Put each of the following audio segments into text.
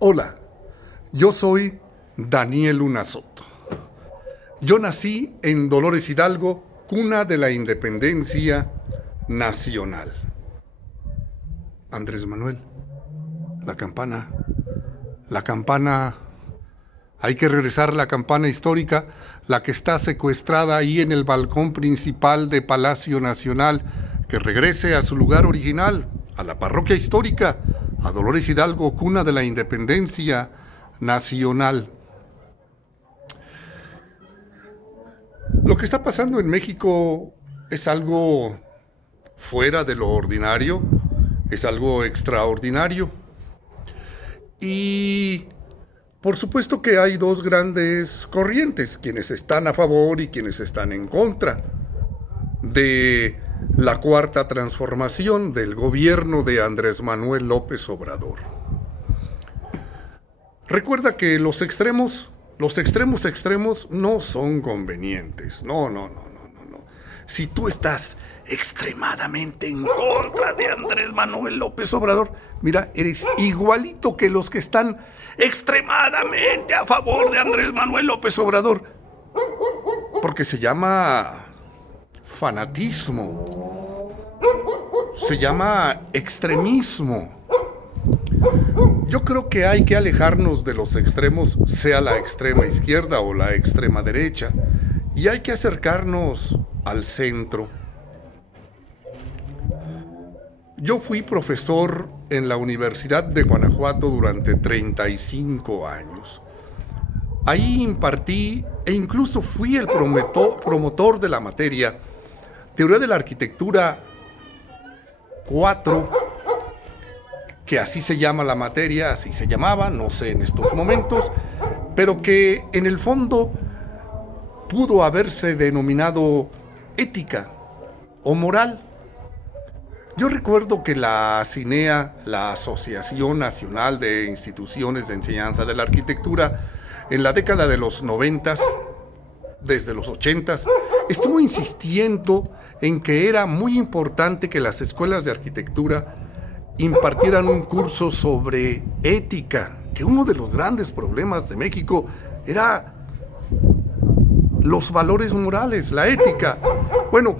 Hola, yo soy Daniel Luna Soto. Yo nací en Dolores Hidalgo, cuna de la independencia nacional. Andrés Manuel, la campana, hay que regresar la campana histórica, la que está secuestrada ahí en el balcón principal de Palacio Nacional, que regrese a su lugar original, a la parroquia histórica, a Dolores Hidalgo, cuna de la independencia nacional. Lo que está pasando en México es algo fuera de lo ordinario, es algo extraordinario. Y por supuesto que hay dos grandes corrientes, quienes están a favor y quienes están en contra de la cuarta transformación del gobierno de Andrés Manuel López Obrador. Recuerda que los extremos no son convenientes. No. Si tú estás extremadamente en contra de Andrés Manuel López Obrador, mira, eres igualito que los que están extremadamente a favor de Andrés Manuel López Obrador, porque se llama fanatismo, se llama extremismo. Yo creo que hay que alejarnos de los extremos, sea la extrema izquierda o la extrema derecha, y hay que acercarnos al centro. Yo fui profesor en la Universidad de Guanajuato durante 35 años. Ahí impartí e incluso fui el promotor de la materia Teoría de la Arquitectura 4, que así se llama la materia, así se llamaba, no sé en estos momentos, pero que en el fondo pudo haberse denominado ética o moral. Yo recuerdo que la ASINEA, la Asociación Nacional de Instituciones de Enseñanza de la Arquitectura, en la década de los 90, desde los 80, estuvo insistiendo en que era muy importante que las escuelas de arquitectura impartieran un curso sobre ética, que uno de los grandes problemas de México era los valores morales, la ética. Bueno,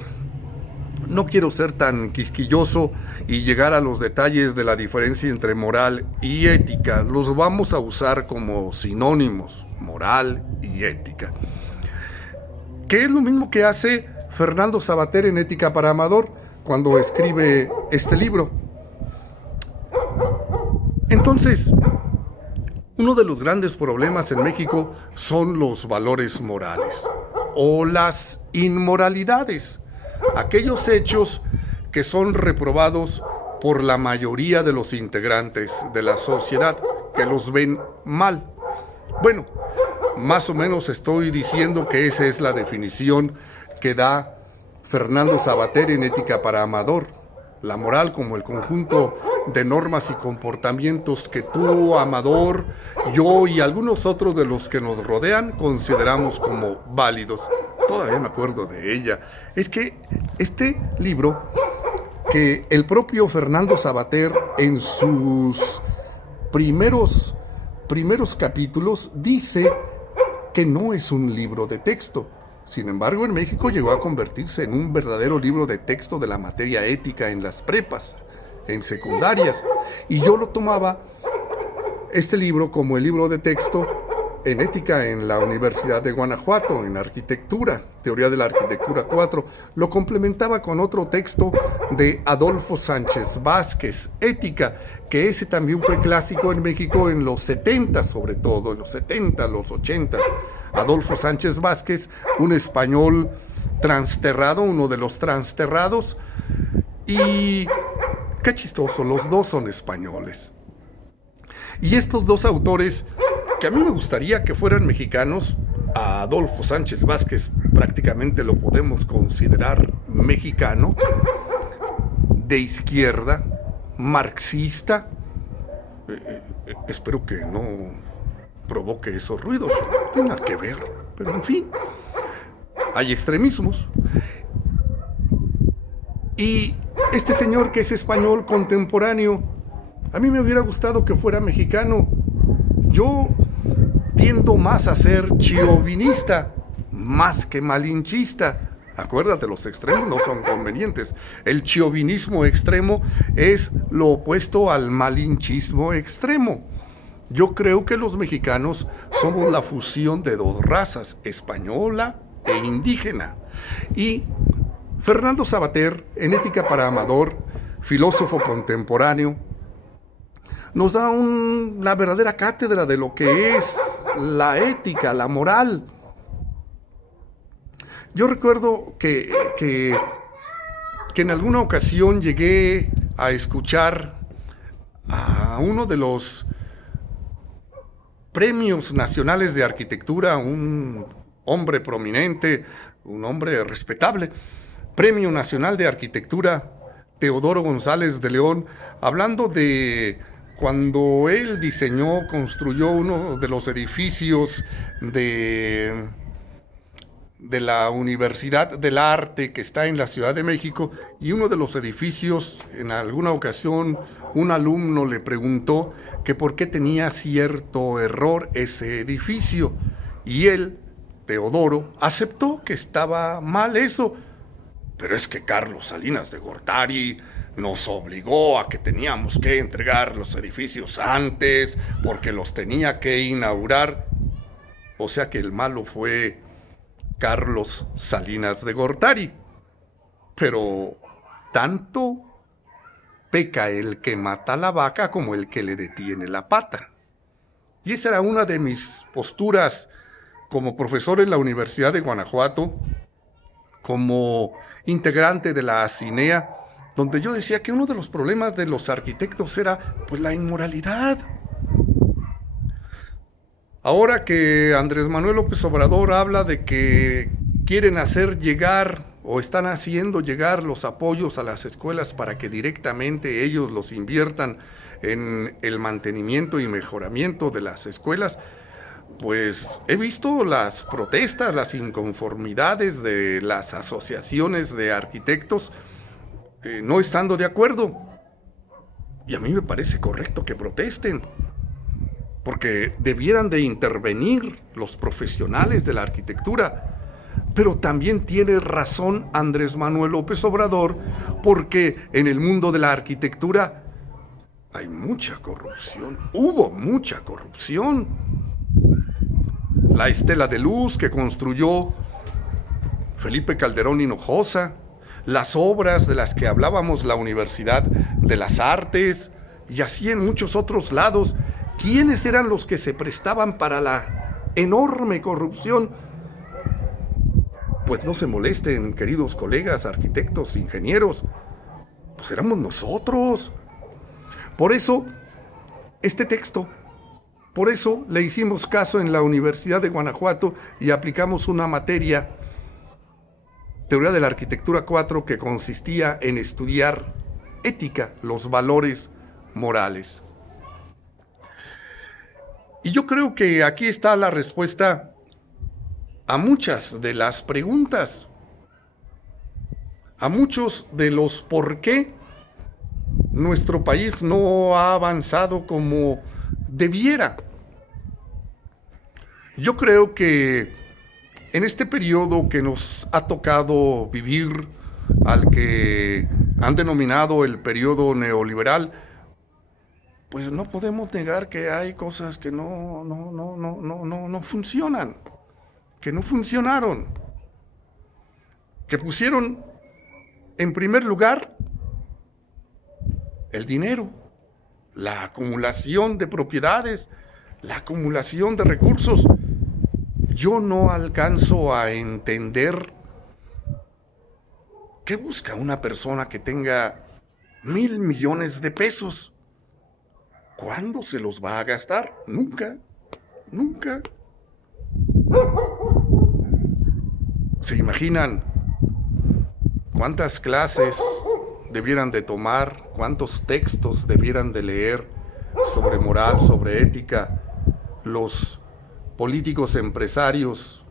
no quiero ser tan quisquilloso y llegar a los detalles de la diferencia entre moral y ética. Los vamos a usar como sinónimos, moral y ética. Que es lo mismo que hace Fernando Sabater en Ética para Amador cuando escribe este libro. Entonces, uno de los grandes problemas en México son los valores morales o las inmoralidades, aquellos hechos que son reprobados por la mayoría de los integrantes de la sociedad, que los ven mal. Bueno, más o menos estoy diciendo que esa es la definición que da Fernando Sabater en Ética para Amador. La moral como el conjunto de normas y comportamientos que tú, amador, yo y algunos otros de los que nos rodean consideramos como válidos. Todavía me acuerdo de ella. Es que este libro, que el propio Fernando Sabater en sus primeros capítulos dice que no es un libro de texto. Sin embargo, en México llegó a convertirse en un verdadero libro de texto de la materia ética en las prepas, en secundarias. Y yo lo tomaba, este libro, como el libro de texto en ética en la Universidad de Guanajuato, en arquitectura, Teoría de la Arquitectura 4. Lo complementaba con otro texto de Adolfo Sánchez Vázquez, Ética, que ese también fue clásico en México en los 70, sobre todo, en los 70, los 80. Adolfo Sánchez Vázquez, un español transterrado, uno de los transterrados, y qué chistoso, los dos son españoles. Y estos dos autores, que a mí me gustaría que fueran mexicanos, a Adolfo Sánchez Vázquez prácticamente lo podemos considerar mexicano, de izquierda, marxista. Espero que no provoque esos ruidos, no tiene nada que ver, pero en fin, hay extremismos. Y este señor que es español contemporáneo, a mí me hubiera gustado que fuera mexicano, Yo tiendo más a ser chauvinista, más que malinchista. Acuérdate, los extremos no son convenientes. El chauvinismo extremo es lo opuesto al malinchismo extremo. Yo creo que los mexicanos somos la fusión de dos razas, española e indígena. Y Fernando Savater, en Ética para Amador, filósofo contemporáneo, nos da una verdadera cátedra de lo que es la ética, la moral. Yo recuerdo que en alguna ocasión llegué a escuchar a uno de los premios nacionales de arquitectura, un hombre prominente, un hombre respetable, Premio Nacional de Arquitectura, Teodoro González de León, hablando de cuando él construyó uno de los edificios de la Universidad del Arte que está en la Ciudad de México, y uno de los edificios, en alguna ocasión, un alumno le preguntó que por qué tenía cierto error ese edificio, y él, Teodoro, aceptó que estaba mal eso. Pero es que Carlos Salinas de Gortari nos obligó a que teníamos que entregar los edificios antes porque los tenía que inaugurar. O sea que el malo fue Carlos Salinas de Gortari. Pero tanto peca el que mata la vaca como el que le detiene la pata. Y esa era una de mis posturas como profesor en la Universidad de Guanajuato, como integrante de la ACINEA, donde yo decía que uno de los problemas de los arquitectos era pues la inmoralidad. Ahora que Andrés Manuel López Obrador habla de que quieren hacer llegar o están haciendo llegar los apoyos a las escuelas para que directamente ellos los inviertan en el mantenimiento y mejoramiento de las escuelas, pues he visto las protestas, las inconformidades de las asociaciones de arquitectos no estando de acuerdo. Y a mí me parece correcto que protesten, porque debieran de intervenir los profesionales de la arquitectura. Pero también tiene razón Andrés Manuel López Obrador, porque en el mundo de la arquitectura hay mucha corrupción, hubo mucha corrupción. La estela de luz que construyó Felipe Calderón Hinojosa, las obras de las que hablábamos, la Universidad de las Artes, y así en muchos otros lados. ¿Quiénes eran los que se prestaban para la enorme corrupción? Pues no se molesten, queridos colegas, arquitectos, ingenieros, pues éramos nosotros. Por eso, este texto, por eso le hicimos caso en la Universidad de Guanajuato y aplicamos una materia, Teoría de la Arquitectura 4, que consistía en estudiar ética, los valores morales. Y yo creo que aquí está la respuesta a muchas de las preguntas, a muchos de los por qué nuestro país no ha avanzado como debiera. Yo creo que en este periodo que nos ha tocado vivir, al que han denominado el periodo neoliberal, pues no podemos negar que hay cosas que no funcionan, que no funcionaron, que pusieron en primer lugar el dinero, la acumulación de propiedades, la acumulación de recursos. Yo no alcanzo a entender qué busca una persona que tenga 1,000 millones de pesos. ¿Cuándo se los va a gastar? Nunca, nunca. ¿Se imaginan cuántas clases debieran de tomar, cuántos textos debieran de leer sobre moral, sobre ética, los políticos empresarios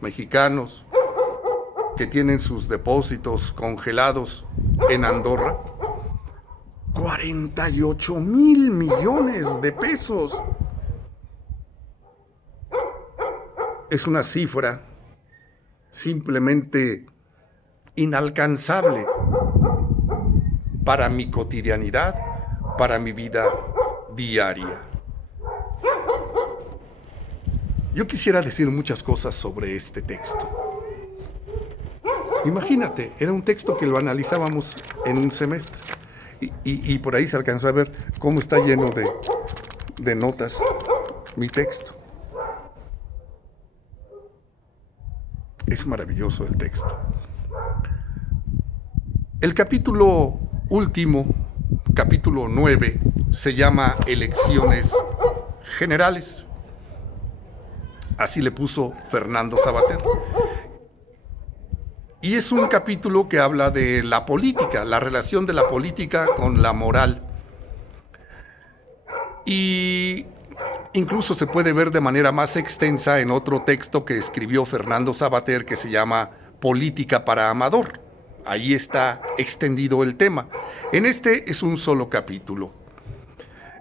mexicanos que tienen sus depósitos congelados en Andorra? 48,000 millones de pesos. es una cifra simplemente inalcanzable para mi cotidianidad, para mi vida diaria. Yo quisiera decir muchas cosas sobre este texto. Imagínate, era un texto que lo analizábamos en un semestre y por ahí se alcanzó a ver cómo está lleno de notas mi texto. Es maravilloso el texto. El capítulo último, capítulo 9, se llama Elecciones Generales. Así le puso Fernando Savater. Y es un capítulo que habla de la política, la relación de la política con la moral. Y incluso se puede ver de manera más extensa en otro texto que escribió Fernando Savater que se llama Política para Amador. Ahí está extendido el tema. En este es un solo capítulo.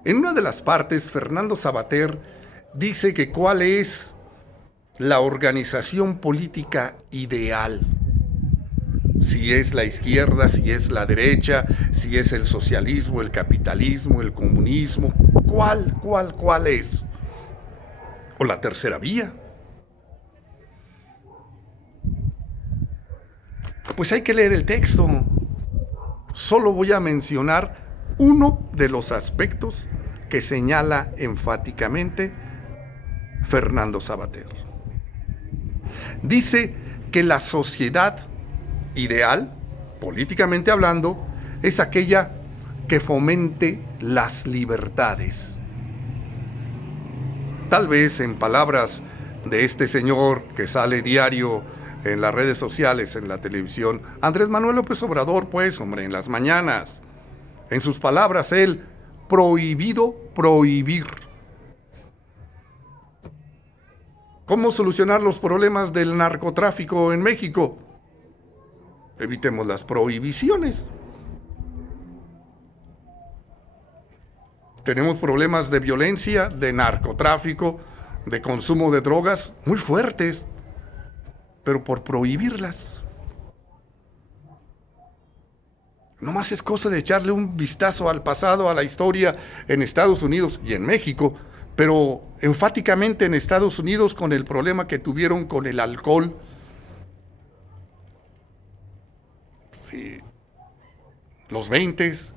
En una de las partes, Fernando Savater dice que cuál es la organización política ideal. Si es la izquierda, si es la derecha, si es el socialismo, el capitalismo, el comunismo. ¿Cuál es? ¿O la tercera vía? Pues hay que leer el texto. Solo voy a mencionar uno de los aspectos que señala enfáticamente Fernando Savater. Dice que la sociedad ideal, políticamente hablando, es aquella que fomente las libertades. Tal vez en palabras de este señor que sale diario en las redes sociales, en la televisión, Andrés Manuel López Obrador, pues, hombre, en las mañanas, en sus palabras, él, prohibido prohibir. ¿Cómo solucionar los problemas del narcotráfico en México? Evitemos las prohibiciones. Tenemos problemas de violencia, de narcotráfico, de consumo de drogas muy fuertes, pero por prohibirlas. No más es cosa de echarle un vistazo al pasado, a la historia en Estados Unidos y en México, pero enfáticamente en Estados Unidos con el problema que tuvieron con el alcohol. Sí. Los 20s,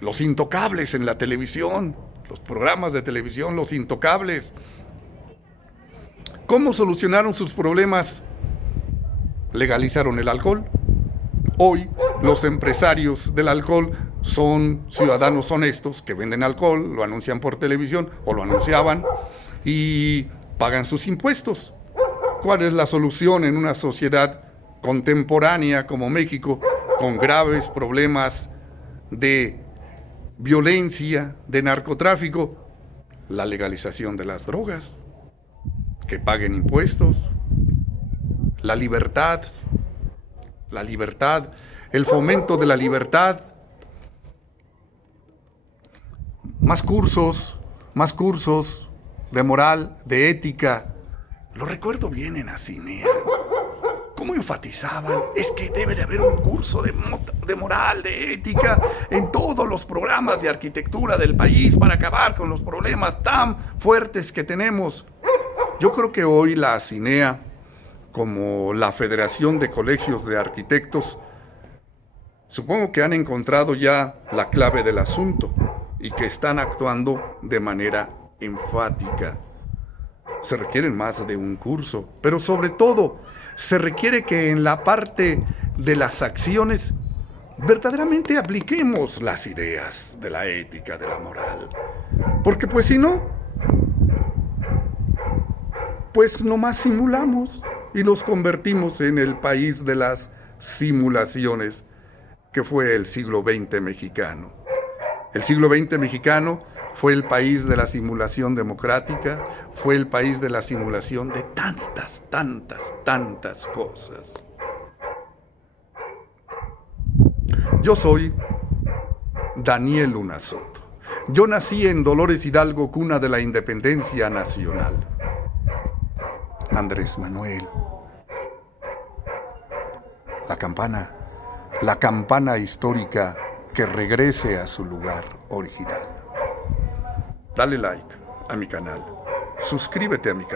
los intocables en la televisión, los programas de televisión, los intocables. ¿Cómo solucionaron sus problemas? Legalizaron el alcohol. Hoy los empresarios del alcohol son ciudadanos honestos que venden alcohol, lo anuncian por televisión o lo anunciaban y pagan sus impuestos. ¿Cuál es la solución en una sociedad contemporánea como México, con graves problemas de violencia, de narcotráfico? La legalización de las drogas, que paguen impuestos, la libertad, el fomento de la libertad, más cursos de moral, de ética. Lo recuerdo bien en Acinea. ¿Cómo enfatizaban? Es que debe de haber un curso de moral, de ética en todos los programas de arquitectura del país para acabar con los problemas tan fuertes que tenemos. Yo creo que hoy la Acinea, como la Federación de Colegios de Arquitectos, supongo que han encontrado ya la clave del asunto y que están actuando de manera enfática. Se requieren más de un curso, pero sobre todo se requiere que en la parte de las acciones verdaderamente apliquemos las ideas de la ética, de la moral. Porque pues si no, pues nomás simulamos y nos convertimos en el país de las simulaciones que fue el siglo XX mexicano. El siglo XX mexicano fue el país de la simulación democrática, fue el país de la simulación de tantas cosas. Yo soy Daniel Luna Soto. Yo nací en Dolores Hidalgo, cuna de la independencia nacional. Andrés Manuel. La campana histórica que regrese a su lugar original. Dale like a mi canal, suscríbete a mi canal.